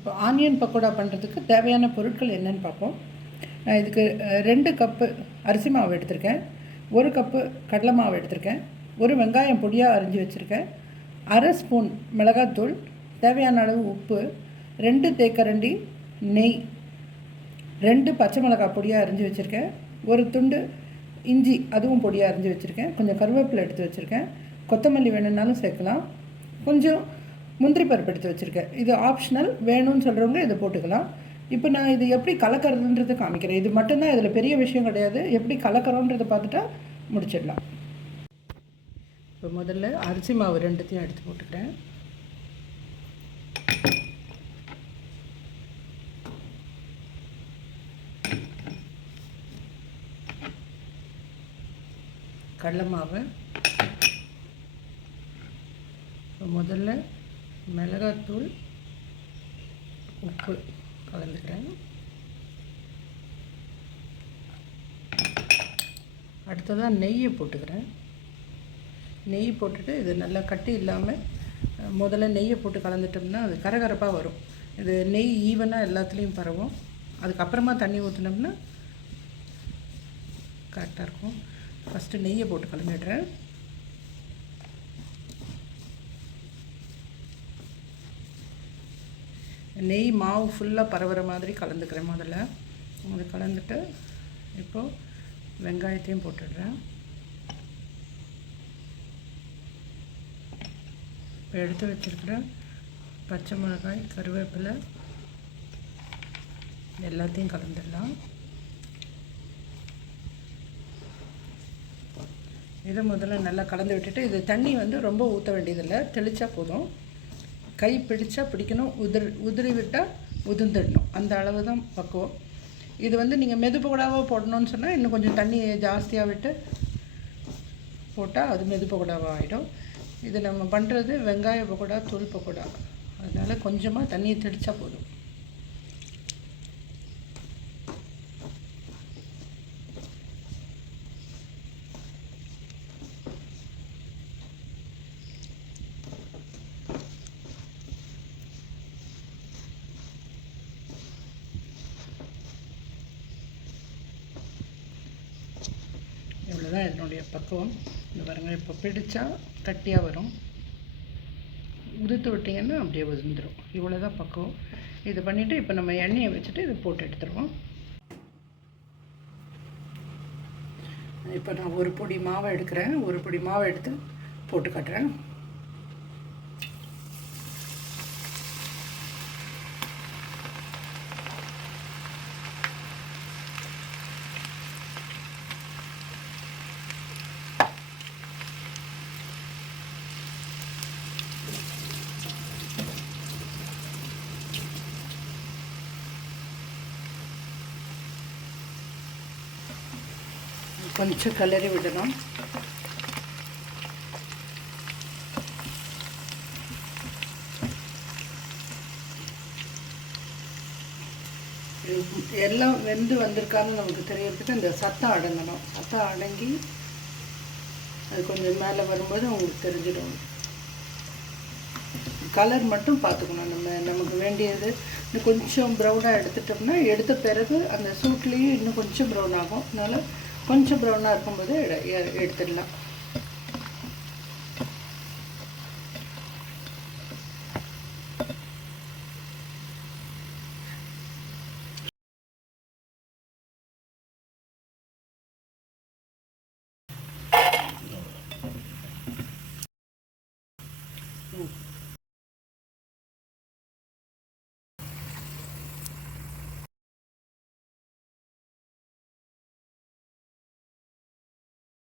இப்போ ஆனியன் பக்கோடா பண்ணுறதுக்கு தேவையான பொருட்கள் என்னன்னு பார்ப்போம். நான் இதுக்கு ரெண்டு கப்பு அரிசி மாவு எடுத்திருக்கேன். ஒரு கப்பு கடலை மாவு எடுத்திருக்கேன். ஒரு வெங்காயம் பொடியாக அரிஞ்சு வச்சுருக்கேன். அரை ஸ்பூன் மிளகாத்தூள் தேவையான அளவு உப்பு ரெண்டு தேக்கரண்டி நெய் ரெண்டு பச்சை மிளகாய் பொடியாக அரிஞ்சு வச்சுருக்கேன். ஒரு துண்டு இஞ்சி அதுவும் பொடியாக அரிஞ்சு வச்சுருக்கேன். கொஞ்சம் கருவேப்பிலை எடுத்து வச்சுருக்கேன். கொத்தமல்லி வேணும்னாலும் சேர்க்கலாம். கொஞ்சம் முந்திரி பருப்பு எடுத்து வச்சுருக்கேன். இது ஆப்ஷனல் வேணும்னு சொல்கிறவங்க இதை போட்டுக்கலாம். இப்போ நான் இது எப்படி கலக்கிறதுன்றது காமிக்கிறேன். இது மட்டும்தான் இதில் பெரிய விஷயம் கிடையாது. எப்படி கலக்கிறோன்றதை பார்த்துட்டா முடிச்சிடலாம். இப்போ முதல்ல அரிசி மாவு ரெண்டுத்தையும் எடுத்து போட்டுக்கிறேன். கடலை மாவு. இப்போ முதல்ல மிளகாத்தூள் உப்பு கலந்துக்கிறேன். அடுத்ததாக நெய்யை போட்டுக்கிறேன். நெய் போட்டுட்டு இது நல்லா கட்டி இல்லாமல் முதல்ல நெய்யை போட்டு கலந்துட்டோம்னா அது கரகரப்பாக வரும். இது நெய் ஈவனாக எல்லாத்துலேயும் பரவும். அதுக்கப்புறமா தண்ணி ஊற்றினோம்னா கரெக்டாக இருக்கும். ஃபஸ்ட்டு நெய்யை போட்டு கலந்துடுறேன். நெய் மாவு ஃபுல்லாக பரவுற மாதிரி கலந்துக்கிறேன் முதல்ல. அது கலந்துட்டு இப்போது வெங்காயத்தையும் போட்டுடுறேன். இப்போ எடுத்து வச்சுருக்கிற பச்சை மிளகாய் கருவேப்பிலை எல்லாத்தையும் கலந்துடலாம். இதை முதல்ல நல்லா கலந்து விட்டுட்டு இது தண்ணி வந்து ரொம்ப ஊற்ற வேண்டியதில்லை தெளித்தா போதும். கை பிடிச்சா பிடிக்கணும் உதிர் உதிரி விட்டால் உதிர்ந்துடணும். அந்த அளவு தான் பக்குவம். இது வந்து நீங்கள் மெது பகோடாவாக போடணும்னு சொன்னால் இன்னும் கொஞ்சம் தண்ணி ஜாஸ்தியாக விட்டு போட்டால் அது மெது பகோடாவாக ஆகிடும் இது நம்ம பண்ணுறது வெங்காய பக்கோடா தூள் பக்கோடா அதனால் கொஞ்சமாக தண்ணியை தெளித்தா போதும். இவ்வளோ தான் இதனுடைய பக்குவம். இந்த பாருங்கள் இப்போ பிடிச்சா கட்டியாக வரும். உதுத்து விட்டிங்கன்னா அப்படியே உதிர்ந்துடும் இவ்வளோ தான் பக்குவம். இது பண்ணிவிட்டு இப்போ நம்ம எண்ணெயை வச்சுட்டு இதை போட்டு எடுத்துருவோம். இப்போ நான் ஒரு பொடி மாவை எடுக்கிறேன். ஒரு பொடி மாவை எடுத்து போட்டு காட்டுறேன். கொஞ்சம் கிளறி விடணும். எல்லாம் வெந்து வந்திருக்கான்னு நமக்கு தெரியறதுக்கு இந்த சத்தம் அடங்கணும். சத்தம் அடங்கி அது கொஞ்சம் மேலே வரும்போது உங்களுக்கு தெரிஞ்சிடும். கலர் மட்டும் பார்த்துக்கணும். நம்ம நமக்கு வேண்டியது இன்னும் கொஞ்சம் ப்ரௌனாக எடுத்துட்டோம்னா எடுத்த பிறகு அந்த சூட்லேயும் இன்னும் கொஞ்சம் ப்ரௌன் ஆகும். அதனால் கொஞ்சம் ப்ரௌனாக இருக்கும்போது எடுத்துடலாம்.